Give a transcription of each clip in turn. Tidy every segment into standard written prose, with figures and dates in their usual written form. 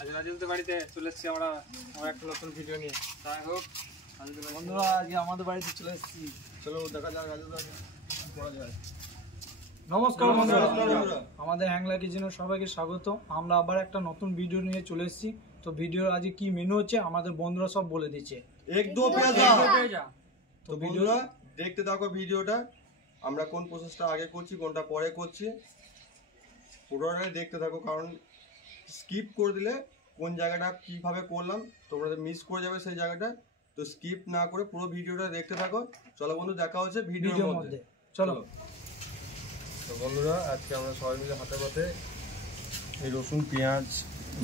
আজ রাজুলতে বাড়িতে চলে এসেছি আমরা একটা নতুন ভিডিও নিয়ে। তাই হোক বন্ধুরা, আজকে আমাদের বাড়িতে চলে এসেছি। চলো দেখা যাক রাজুল কি করা যায়। নমস্কার বন্ধুরা, আমাদের হ্যাংলা কিচেনে সবাইকে স্বাগত। আমরা আবার একটা নতুন ভিডিও নিয়ে চলে এসেছি। তো ভিডিওর আজকে কি মেনু হচ্ছে আমাদের বন্ধুরা সব বলে দিচ্ছে। এক দো পেঁয়াজা। তো বন্ধুরা দেখতে থাকো ভিডিওটা, আমরা কোন প্রসেসটা আগে করছি কোনটা পরে করছি পুরোটাই দেখতে থাকো, কারণ স্কিপ করে দিলে কোন জায়গাটা কিভাবে করলাম তোমরা মিস করে যাবে সেই জায়গাটা। তো স্কিপ না করে পুরো ভিডিওটা দেখতে থাকো। চলো বন্ধু, দেখা হচ্ছে ভিডিওর মধ্যে। চলো। তো বন্ধুরা, আজকে আমরা সবাই মিলে হাতে পাতে এই রসুন পেঁয়াজ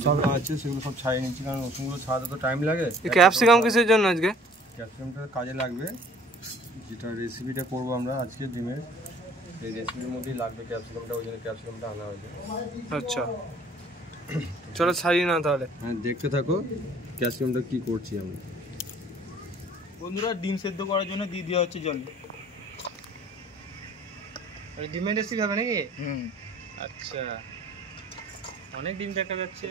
সব আছে সেগুলো সব ছাড়িয়ে নিচ্ছি, কারণ রসুনগুলো ছাড়াতে তো টাইম লাগে। ক্যাপসিকাম কিসের জন্য আজকে? ক্যাপসিকামটা কাজে লাগবে, যেটা রেসিপিটা করবো আমরা আজকে ডিমের, এই রেসিপির মধ্যেই লাগবে ক্যাপসিকামটা, ওই জন্য ক্যাপসিকামটা আনা হয়েছে। আচ্ছা চলো ছাড়িয়ে না তাহলে। হ্যাঁ, দেখতে থাকো ক্যাপসিকামটা কি করছি আমি। বন্ধুরা, ডিম সেদ্ধ করার জন্য দিয়ে দেওয়া হচ্ছে জল। ডিমের রেসিপি হবে নাকি? আচ্ছা, অনেক ডিম দেখা যাচ্ছে।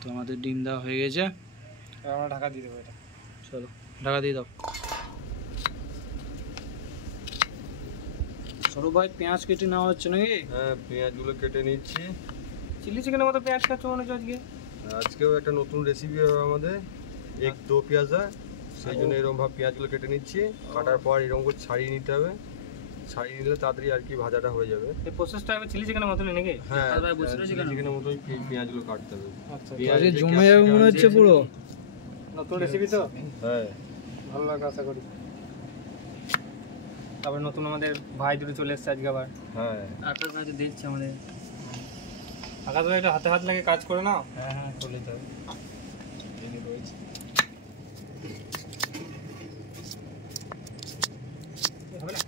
তো আমাদের ডিম দেওয়া হয়ে গেছে, আমরা ঢাকা দিয়ে দেবো এটা। চলো ঢাকা দিয়ে দাও। চলো ভাই, পেঁয়াজ কেটে নেওয়া হচ্ছে নাকি? হ্যাঁ, পেঁয়াজগুলো কেটে নিচ্ছি। চিলি চিকেনের মতো পেঁয়াজ কাটছো মনে হচ্ছে আজকে? আজকেও একটা নতুন রেসিপি হবে আমাদের, এক দো পেঁয়াজা। সেই জন্য এরকম ভাবে পেঁয়াজগুলো কেটে নিচ্ছি। কাটার পর এরকম করে ছাড়িয়ে নিতে হবে, ছাড়িয়ে নিলে তাড়াতাড়ি আর কি ভাজাটা হয়ে যাবে। এই প্রসেসটা হবে চিলি চিকেনের মতোই নাকি? হ্যাঁ, চিলি চিকেনের মতোই পেঁয়াজগুলো কাটতে হবে। আচ্ছা, আজকে জমে যাবে মনে হচ্ছে পুরো। নতুন রেসিপি তো, হ্যাঁ ভালো লাগবে আশা করি। তারপর নতুন আমাদের ভাই দুটো চলে এসছে আজকে আবার। হ্যাঁ, আকাশ ভাই তো দেখছে আমাদের। আকাশ ভাই একটু হাতে হাত লাগে কাজ করে নাও। হ্যাঁ হ্যাঁ, চলে যাবে। হবে না?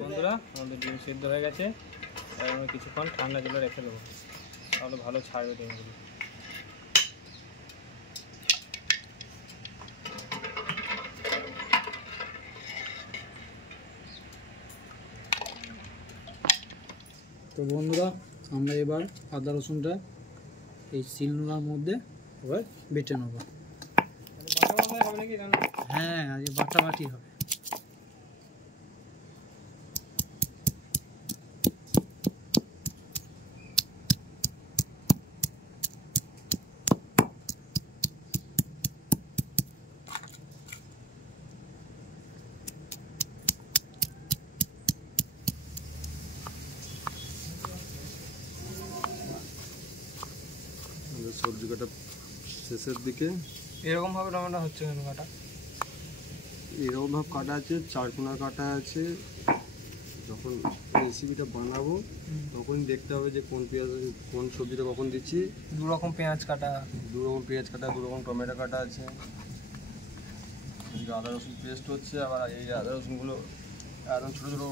বন্ধুরা, আমাদের ডিম সিদ্ধ হয়ে গেছে। আর আমরা কিছুক্ষণ ঠান্ডা জলে রেখে দেবো, তাহলে ভালো ছাড়বে ডিমগুলো। তো বন্ধুরা, আমরা এবার আদা রসুনটা এই শিলনোড়ার মধ্যে এবার বেটে নেবো। হবে নাকি? হ্যাঁ, আজকে বাটাবাটি হবে। সবজি কাটা শেষের দিকে। এরকম ভাবে রান্না হচ্ছে কেন? কাটা এরকম ভাবে কাটা আছে, চারকোনা কাটা আছে। যখন রেসিপিটা বানাবো তখনই দেখতে হবে যে কোন পেঁয়াজ কোন সবজিটা কখন দিচ্ছি। দু রকম পেঁয়াজ কাটা, দু রকম পেঁয়াজ কাটা, দু রকম টমেটো কাটা আছে। এদিকে আদা রসুন পেস্ট হচ্ছে, আবার এই আদা রসুনগুলো একদম ছোটো ছোটো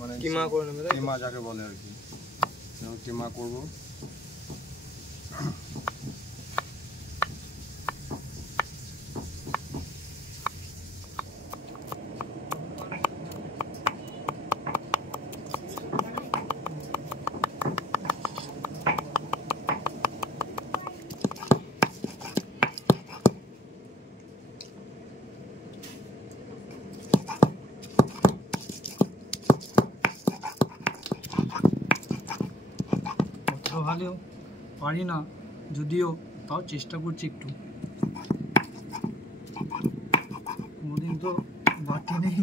মানে কিমা করে নেবে। কিমা যাকে বলে আর কি, কিমা করবো। ভালো পারি না যদিও, তাও চেষ্টা করছি একটু। কোনোদিন তো বাটি নেই।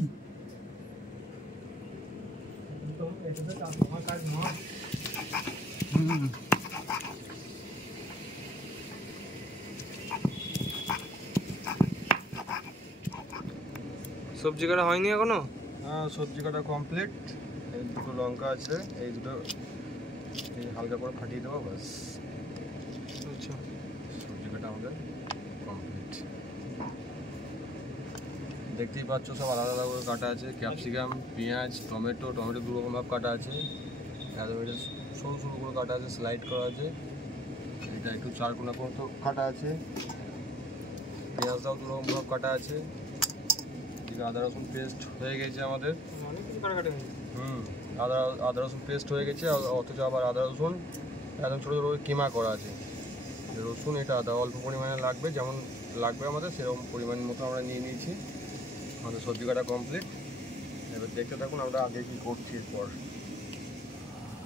সবজি কাটা হয়নি এখনো? হ্যাঁ, সবজি কাটা কমপ্লিট। এই দুটো লঙ্কা আছে, এই দুটো হালকা করে ফাটিয়ে দেবো, ব্যাস। আচ্ছা, সবজি কাটা আমাদের কমপ্লিট। দেখতেই পাচ্ছ সব আলাদা আলাদা করে কাটা আছে, ক্যাপসিকাম, পেঁয়াজ, টমেটো দু রকমভাবে কাটা আছে, একদম এটা সরু সরু করে কাটা আছে, স্লাইড করা আছে, এটা একটু চারকোনা করে কাটা আছে, পেঁয়াজটাও দু রকমভাবে কাটা আছে, এদিকে আদা রসুন পেস্ট হয়ে গেছে আমাদের। অনেক কিছু কাটাকাটি হয়েছে। আদা রসুন পেস্ট হয়ে গেছে, অথচ আবার আদা রসুন একদম ছোটো ছোটো করে কিমা করা আছে। রসুন এটা আদা অল্প পরিমাণে লাগবে, যেমন লাগবে আমাদের সেরকম পরিমাণ মতো আমরা নিয়ে নিয়েছি। আমাদের সবজি কাটা কমপ্লিট। এবার দেখতে থাকুন আমরা আগে কী করছি। এরপর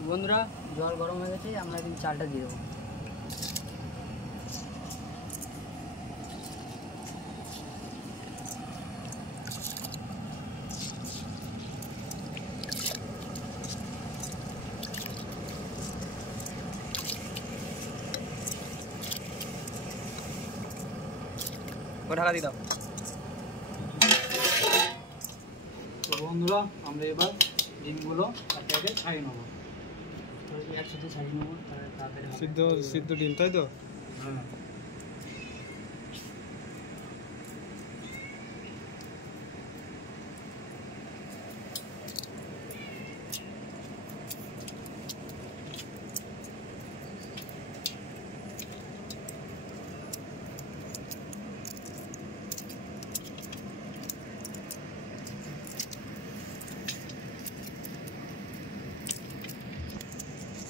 বন্ধুরা জল গরম হয়ে গেছে, আমরা এখন চালটা দিয়ে দেবো। ঢাকা দিয়ে দাও। তো বন্ধুরা আমরা এবার ডিমগুলো একে একে ছাড়িয়ে নেবো। একসাথে ছাড়িয়ে নেবো, তাড়াতাড়ি হবে। সিদ্ধ ডিম তাই তো? হ্যাঁ।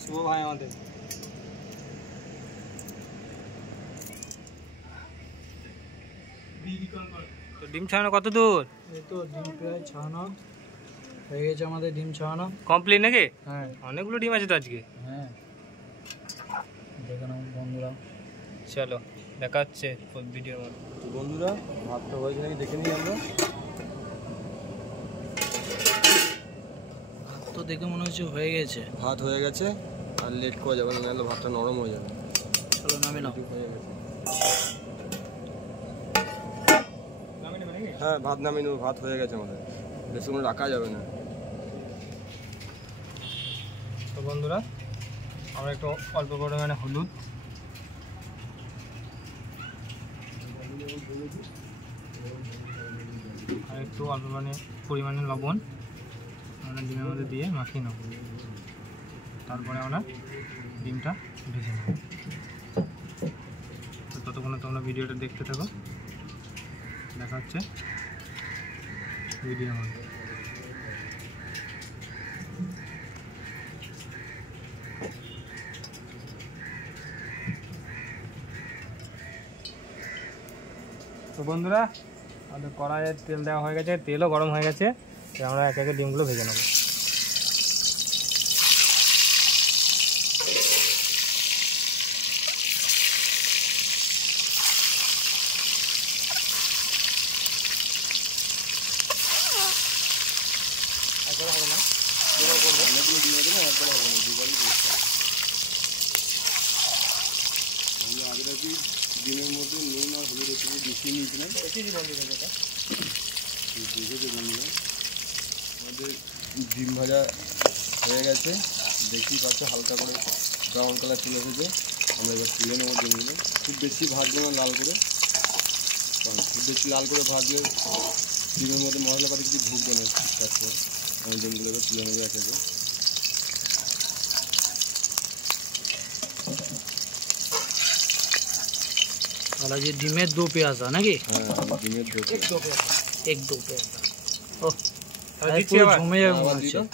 শুভ ভাই আমাদের তো ডিম ছাড়ানো কত দূর? এই তো ডিম প্রায় ছাড়ানো হয়ে গেছে, আমাদের ডিম ছাড়ানো কমপ্লিট নাকি? হ্যাঁ অনেকগুলো ডিম আছে তো আজকে। হ্যাঁ, দেখে নাও বন্ধুরা। চলো দেখা হচ্ছে ভিডিওর মধ্যে। তো বন্ধুরা ভাতটা হয়েছে নাকি দেখে নিই আমরা। ভাত তো দেখে মনে হচ্ছে হয়ে গেছে। ভাত হয়ে গেছে, আর লেট করা যাবে না, নাহলে ভাতটা নরম হয়ে যাবে। চলো নামে নাও। হয়ে গেছে। হ্যাঁ ভাত নামিয়ে নেবো, ভাত হয়ে গেছে আমাদের, বেশিক্ষণ রাখা যাবে না। তো বন্ধুরা আমরা একটু অল্প পরিমাণে হলুদ, আর একটু অল্প পরিমাণে লবণ আমরা ডিমের মধ্যে দিয়ে মাখিয়ে নেব। তারপরে আমরা ডিমটা ভেজে নেব। তো ততক্ষণে তোমরা ভিডিওটা দেখতে থাকো, দেখা হচ্ছে ভিডিওর মধ্যে। তো বন্ধুরা আমাদের কড়াইয়ে তেল দেওয়া হয়ে গেছে, তেলও গরম হয়ে গেছে। আমরা একে একে ডিমগুলো ভেজে নেব। ডিমের মধ্যে নুন আর হলুদ একটু মিশিয়ে নিয়েছিলাম। আমাদের ডিম ভাজা হয়ে গেছে, দেখতেই পাচ্ছ হালকা করে ব্রাউন কালার চলে এসেছে। আমরা এবার তুলে নেবো ডিমগুলো। খুব বেশি ভাজবো না লাল করে, কারণ খুব বেশি লাল করে ভাজলে ডিমের মধ্যে মশলাপাতি কিছু ঢুকবে না ঠিকঠাক করে। আমি ডিমগুলোকে তুলে নেবো এক একে। और ये डिमेर दो प्याज है ना कि হ্যাঁ ডিমের एक दो प्याज ओह তাহলে দিচ্ছি पूरा আবার। झूमे जाएगा আবার मने দিয়ে দাও।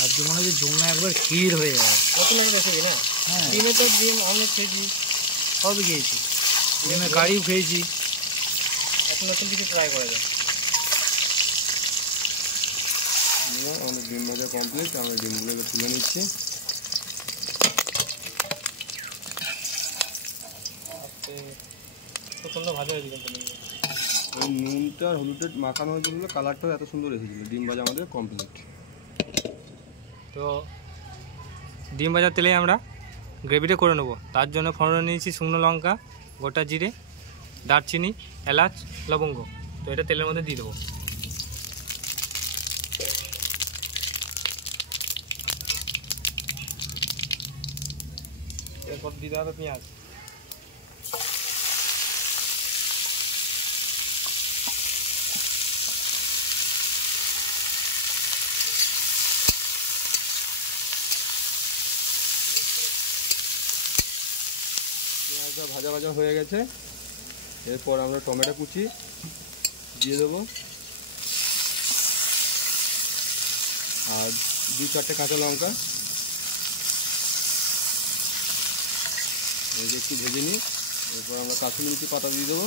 আর যে মনে হচ্ছে ঝুমে একবার ক্ষীর হয়ে যাবে। নতুন একটা রেসিপি না? হ্যাঁ ডিমে তো ডিম অমলেট খেয়েছি, সবই খেয়েছি, ডিমে কারিও খেয়েছি। এখন নতুন কিছু ট্রাই করা যায়। আমাদের ডিম ভাজা কমপ্লিট, আমরা ডিমগুলোকে তুলে নিচ্ছি। খুব সুন্দর ভাজা হয়েছে কিন্তু ডিমগুলো। ওই নুনটা আর হলুদটা মাখানো হয়েছিল বলে কালারটাও এত সুন্দর এসেছিলো। ডিম ভাজা আমাদের কমপ্লিট। তো ডিম ভাজার তেলে আমরা গ্রেভিটা করে নেবো। তার জন্য ফোড়ন নিয়েছি শুকনো লঙ্কা, গোটা জিরে, দারচিনি, এলাচ, লবঙ্গ। তো এটা তেলের মধ্যে দিয়ে দেবো। এরপর দিতে হবে পেঁয়াজ। লঙ্কা ভাজা ভাজা হয়ে গেছে। এরপর আমরা টমেটো কুচি দিয়ে দেবো আর 2-4টে কাঁচা লঙ্কা একটু ভেজে নিই। এরপর আমরা কাসুরি মেথি পাতা দিয়ে দেবো।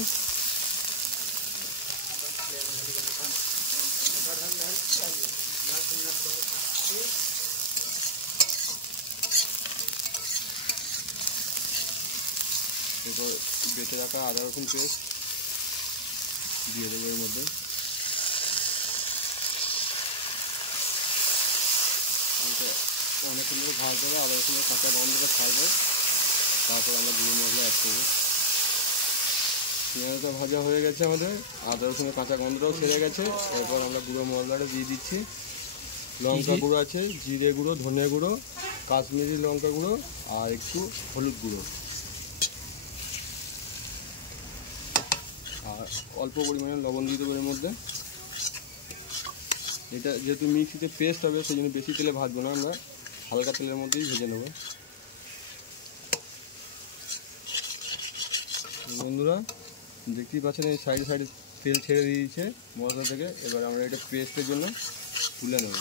এরপর বেটে রাখা আদা রসুন পেস্ট দিয়ে দেবো এর মধ্যে। অনেকক্ষণ ধরে ভাজতে হবে, আদা রসুনের কাঁচা গন্ধটা ছাড়বে, তারপর আমরা গুঁড়ো মশলা অ্যাড করবো। পেঁয়াজটা ভাজা হয়ে গেছে আমাদের, আদা রসুনের কাঁচা গন্ধটাও ছেড়ে গেছে। এরপর আমরা গুঁড়ো মশলাটা দিয়ে দিচ্ছি। লঙ্কা গুঁড়ো আছে, জিরে গুঁড়ো, ধনে গুঁড়ো, কাশ্মীরি লঙ্কা গুঁড়ো আর একটু হলুদ গুঁড়ো আর অল্প পরিমাণে লবণ দিয়ে দেবো এর মধ্যে। এটা যেহেতু মিক্সিতে পেস্ট হবে সেই জন্য বেশি তেলে ভাজবো না, আমরা হালকা তেলের মধ্যেই ভেজে নেব। বন্ধুরা দেখতেই পাচ্ছেন এই সাইডে সাইডে তেল ছেড়ে দিয়েছে মশলা থেকে। এবার আমরা এটা পেস্টের জন্য তুলে নেব।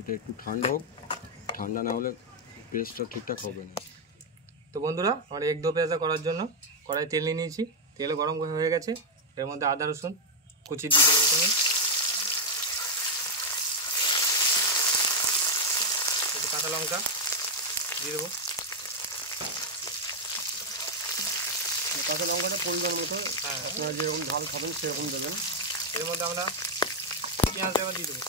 এটা একটু ঠান্ডা হোক, ঠান্ডা না হলে পেস্টটা ঠিকঠাক হবে না। তো বন্ধুরা আমরা এক দো পেঁয়াজা করার জন্য কড়াই তেল নিয়ে নিয়েছি। তেল গরম হয়ে গেছে, এর মধ্যে আদা রসুন কুচি দিয়ে দেবো। প্রথমে একটু কাঁচা লঙ্কা দিয়ে দেবো। কাঁচা লঙ্কাটা পরিমাণ মতো আপনারা যেরকম ঝাল খাবেন সেরকম দেবেন। এর মধ্যে আমরা পেঁয়াজ এবার দিয়ে দেবো।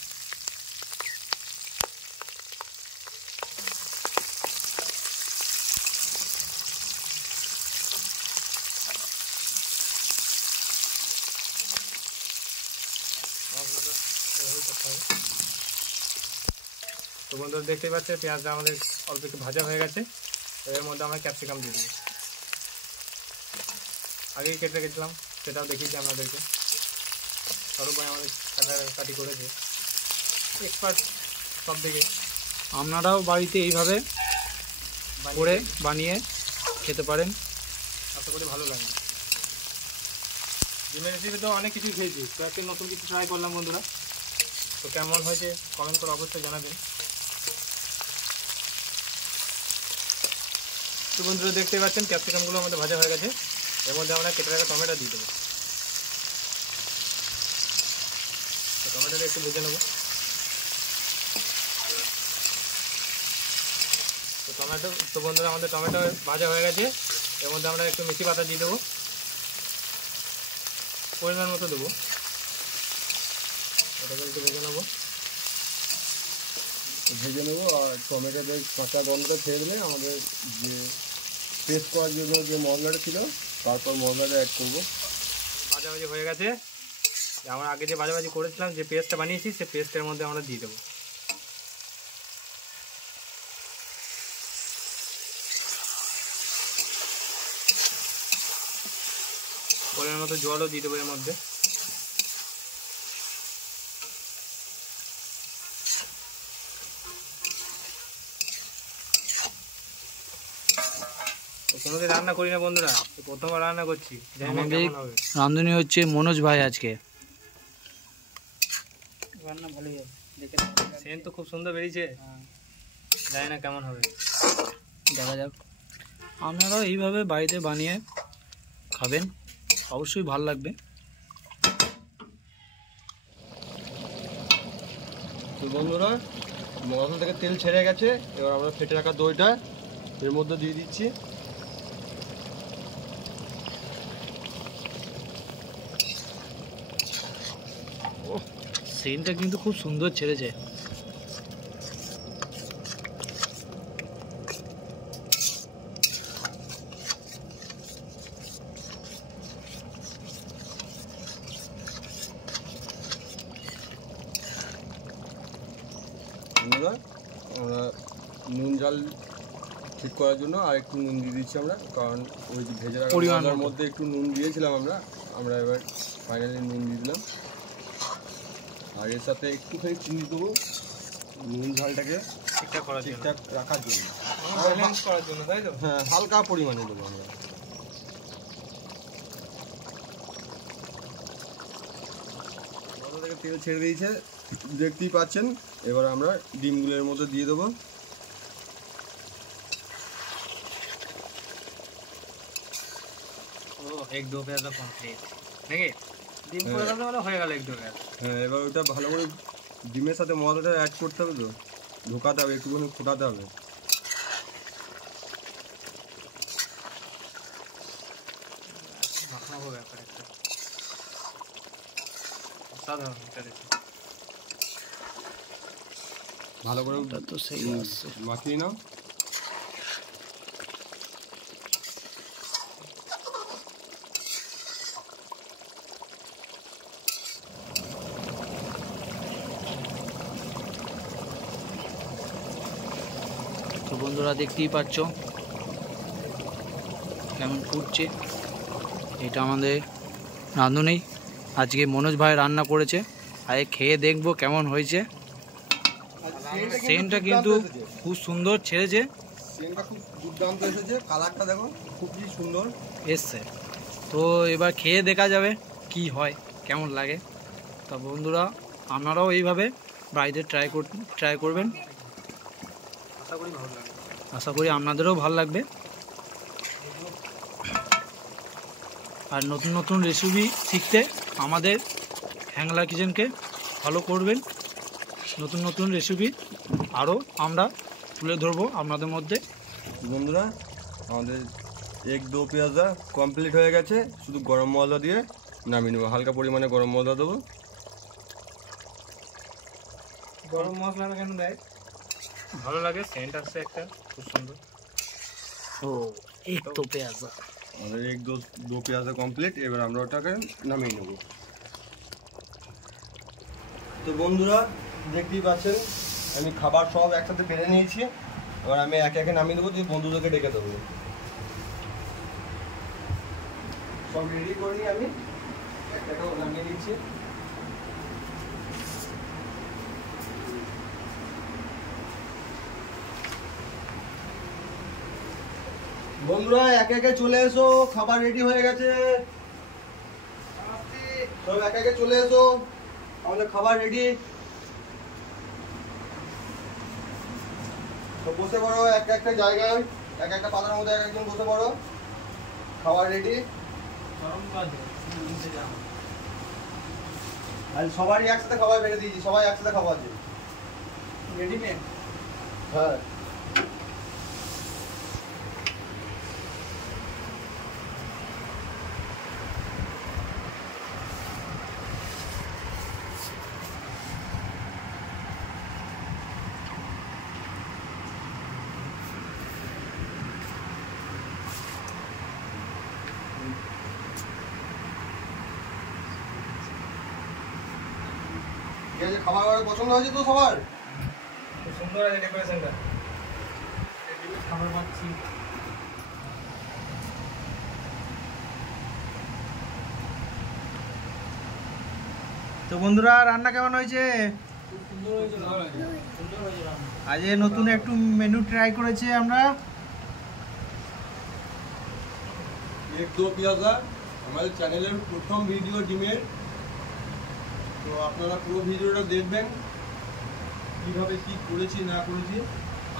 তো বন্ধুরা দেখতেই পাচ্ছেন পেঁয়াজটা আমাদের অল্প একটু ভাজা হয়ে গেছে। এর মধ্যে আমরা ক্যাপসিকাম দিয়ে দেবো। আগেই কেটে রেখেছিলাম, সেটাও দেখিয়েছি আপনাদেরকে। সরব ভাই আমাদের কাটাকাটি করেছে, এক্সপার্ট সব দিকে। আপনারাও বাড়িতে এইভাবে করে বানিয়ে খেতে পারেন, আশা করি ভালো লাগবে। ডিমের রেসিপি তো অনেক কিছু খেয়েছি, তো একটা নতুন কিছু ট্রাই করলাম বন্ধুরা। তো কেমন হয়েছে কমেন্ট করে অবশ্যই জানাবেন। তো বন্ধুরা দেখতে পাচ্ছেন ক্যাপসিকামগুলো আমাদের ভাজা হয়ে গেছে। এর মধ্যে আমরা কেটে রাখা টমেটো দিয়ে দেবো। তো টমেটোটা একটু ভেজে নেবো। তো বন্ধুরা আমাদের টমেটো ভাজা হয়ে গেছে। এর মধ্যে আমরা একটু মেথি পাতা দিয়ে দেবো, পরিমাণ মতো দেবো। ওটাকে একটু ভেজে নেবো। আর টমেটোতে কাঁচা গন্ধটা ছেড়ে দিলে আমাদের যে পেস্ট করার জন্য যে মশলাটা ছিল তারপর মশলাটা অ্যাড করবো। ভাজাভাজি হয়ে গেছে। আমরা আগে যে ভাজাভাজি করেছিলাম, যে পেস্টটা বানিয়েছি, সেই পেস্টের মধ্যে আমরা দিয়ে দেবো। পরিমাণ মতো জলও দিয়ে দেবো এর মধ্যে। কোনোদিন রান্না করি না বন্ধুরা, প্রথমবার রান্না করছি। আমাদের রাঁধুনি হচ্ছে মনোজ ভাই। আজকে রান্না ভালোই হবে, দেখে সেন্ট তো খুব সুন্দর বেরিয়েছে, জানি না কেমন হবে, দেখা যাক। আপনারাও এইভাবে বাড়িতে বানিয়ে খাবেন, অবশ্যই ভালো লাগবে। তো বন্ধুরা মশলা থেকে তেল ছেড়ে গেছে। এবার আমরা ফেটে রাখা দইটা এর মধ্যে দিয়ে দিচ্ছি। সেন্টটা কিন্তু খুব সুন্দর ছেড়েছে। বন্ধুরা আমরা নুন ঝাল ঠিক করার জন্য আর একটু নুন দিয়ে দিচ্ছি আমরা, কারণ ওই যে ভেজে রাখা মশলার মধ্যে একটু নুন দিয়েছিলাম আমরা এবার ফাইনালি নুন দিয়ে দিলাম। আর এর সাথে একটুখানি চিনি দেবো নুন ঝালটাকে ঠিকঠাক করার জন্য, ঠিকঠাক রাখার জন্য, ব্যালেন্স করার জন্য, তাই তো? হ্যাঁ হালকা পরিমাণে দেবো আমরা। কড়া থেকে তেল ছেড়ে দিয়েছে দেখতেই পাচ্ছেন। এবার আমরা ডিমগুলোর মধ্যে দিয়ে দেবো। ও এক দো পেঁয়াজ কমপ্লিট নাকি? ডিম করে দিলে মানে হয়ে গেল এক দো পেঁয়াজ। হ্যাঁ এবার ওটা ভালো করে ডিমের সাথে মশলাটা অ্যাড করতে হবে, তো ঢোকাতে হবে, একটুখানি ফোটাতে হবে। মাখাবো ব্যাপার একটা সাধারণ এটা দেখি। ভালো করে তো সেই আসছে। মাখিয়ে নাও। তো বন্ধুরা দেখতেই পাচ্ছ কেমন ফুটছে। এটা আমাদের রাঁধুনি আজকে মনোজ ভাই রান্না করেছে, আগে খেয়ে দেখবো কেমন হয়েছে। সেন্টটা কিন্তু খুব সুন্দর ছেড়েছে, সেন্টটা খুব দুর্দান্ত এসেছে, কালারটা দেখো খুবই সুন্দর এসছে। তো এবার খেয়ে দেখা যাবে কি হয়, কেমন লাগে। তা বন্ধুরা আপনারাও এইভাবে বাড়িতে ট্রাই করবেন, আশা করি ভালো লাগবে। আশা করি আপনাদেরও ভালো লাগবে। আর নতুন নতুন রেসিপি শিখতে আমাদের হ্যাংলা কিচেনকে ফলো করবেন। নতুন নতুন রেসিপি আরও আমরা তুলে ধরবো আপনাদের মধ্যে। বন্ধুরা আমাদের এক দো পেঁয়াজা কমপ্লিট হয়ে গেছে, শুধু গরম মশলা দিয়ে নামিয়ে নেবো। হালকা পরিমাণে গরম মশলা দেবো। গরম মশলাটা কেন দেয়? ভালো লাগে, সেন্ট আসছে একটা খুব সুন্দর। ও এক তো পেঁয়াজা আমাদের এক দো পেঁয়াজা কমপ্লিট। এবার আমরা ওটাকে নামিয়ে নেব। তো বন্ধুরা দেখতেই পাচ্ছেন আমি খাবার সব একসাথে বেড়ে নিয়েছি। এবার আমি একে একে নামিয়ে দেবো, দিয়ে বন্ধুদেরকে ডেকে দেবো। সব রেডি করে নিয়ে আমি একটা নামিয়ে দিচ্ছি। বন্ধুরা একে একে চলে এসো, খাবার রেডি হয়ে গেছে। সব একে একে চলে এসো, আমাদের খাবার রেডি। তো বসে পড়ো একটা একটা জায়গায়, এক একটা পাতার মধ্যে এক একজন বসে পড়ো। খাবার রেডি। আর সবারই একসাথে খাবার বেড়ে দিয়েছি, সবাই একসাথে খাবার আছে। রেডিমেড। হ্যাঁ ঠিক আছে, খাবার পছন্দ হয়েছে তো সবার? খুব সুন্দর আছে ডেকোরেশনটা। খাবার পাচ্ছি। তো বন্ধুরা রান্না কেমন হয়েছে? আজ নতুন একটু মেনু ট্রাই করেছি আমরা। এক দো পেঁয়াজা আমাদের চ্যানেলের প্রথম ভিডিও ডিমের। তো আপনারা পুরো ভিডিওটা দেখবেন কিভাবে কি করেছি না করেছি।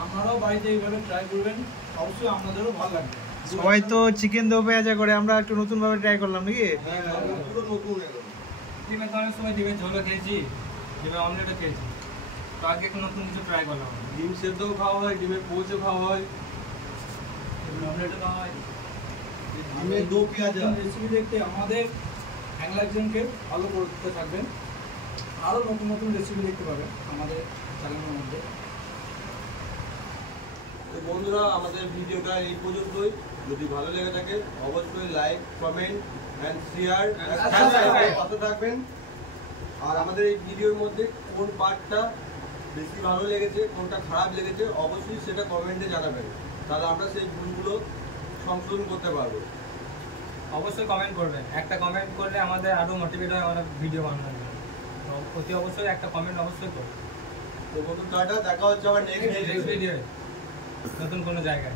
আপনারাও বাড়িতে এইভাবে ট্রাই করবেন, অবশ্যই আপনাদেরও ভালো লাগবে। সবাই তো চিকেন দো পেঁয়াজা করে, আমরা একটু নতুন ভাবে ট্রাই করলাম নাকি? হ্যাঁ পুরো নতুন একদম। ডিমের তো অনেক সময় ডিমের ঝোলও খেয়েছি, ডিমের অমলেটও খেয়েছি। তো আজকে একটু নতুন কিছু ট্রাই করলাম। ডিম সেদ্ধও খাওয়া হয়, ডিমের পোচও খাওয়া হয়, অমলেটও খাওয়া হয়। ডিমের দো পেঁয়াজা। রেসিপি দেখতে আমাদের হ্যাংলা কিচেনকে ফলো করতে থাকবেন, আরও নতুন নতুন রেসিপি দেখতে পাবেন আমাদের চ্যানেলের মধ্যে। তো বন্ধুরা আমাদের ভিডিওটা এই পর্যন্তই। যদি ভালো লেগে থাকে অবশ্যই লাইক, কমেন্ট এন্ড শেয়ার পাশে থাকবেন। আর আমাদের এই ভিডিওর মধ্যে কোন পার্টটা বেশি ভালো লেগেছে কোনটা খারাপ লেগেছে অবশ্যই সেটা কমেন্টে জানাবেন, তাহলে আমরা সেই ভুলগুলো সংশোধন করতে পারবো। অবশ্যই কমেন্ট করবেন, একটা কমেন্ট করলে আমাদের আরও মোটিভেট হয় অনেক ভিডিও বানানোর জন্য। তো অতি অবশ্যই একটা কমেন্ট অবশ্যই করবেন। তো বন্ধু টাটা, দেখা হচ্ছে আবার নেক্সট নেক্সট ভিডিও নতুন কোনো জায়গায়।